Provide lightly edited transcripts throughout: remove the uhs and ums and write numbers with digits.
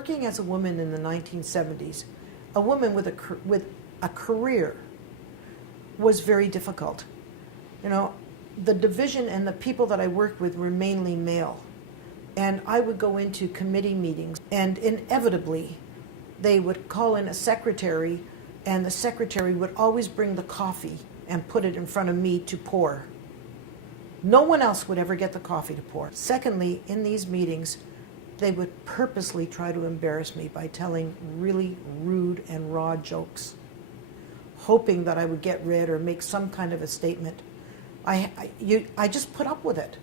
working as a woman in the 1970s, a woman with a career was very difficult. You know, the division and the people that I worked with were mainly male. And I would go into committee meetings, and inevitably they would call in a secretary, and the secretary would always bring the coffee and put it in front of me to pour. No one else would ever get the coffee to pour. Secondly, in these meetings, they would purposely try to embarrass me by telling really rude and raw jokes, hoping that I would get rid or make some kind of a statement. I just put up with it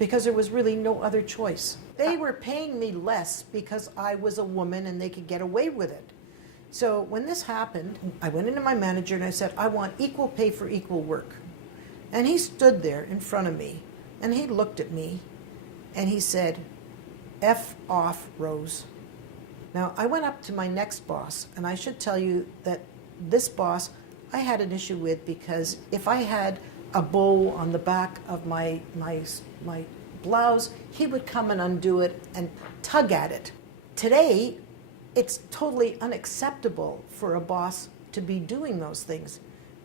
because there was really no other choice. They were paying me less because I was a woman and they could get away with it. So when this happened, I went into my manager and I said, I want equal pay for equal work. And he stood there in front of me and he looked at me and he said, F off, Rose. Now, I went up to my next boss, and I should tell you that this boss I had an issue with because if I had a bow on the back of my blouse, he would come and undo it and tug at it. Today, it's totally unacceptable for a boss to be doing those things.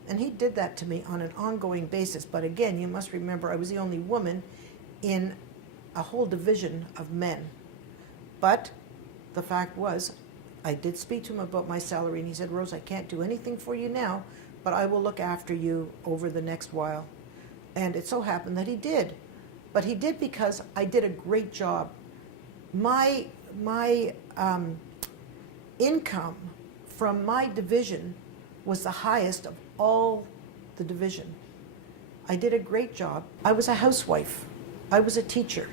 And he did that to me on an ongoing basis. But again, you must remember I was the only woman in a whole division of men. But the fact was, I did speak to him about my salary, and he said, Rose, I can't do anything for you now, but I will look after you over the next while. And it so happened that he did. But he did because I did a great job. My income from my division was the highest of all the division. I did a great job. I was a housewife. I was a teacher.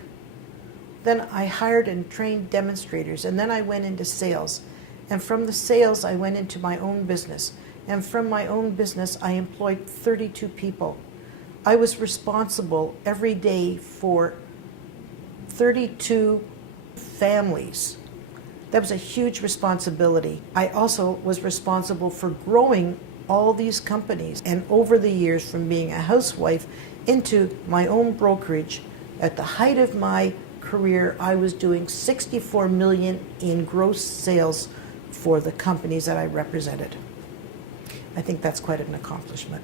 Then I hired and trained demonstrators, and then I went into sales. And from the sales, I went into my own business. And from my own business, I employed 32 people. I was responsible every day for 32 families. That was a huge responsibility. I also was responsible for growing all these companies. And over the years, from being a housewife into my own brokerage, at the height of my career, I was doing $64 million in gross sales for the companies that I represented. I think that's quite an accomplishment.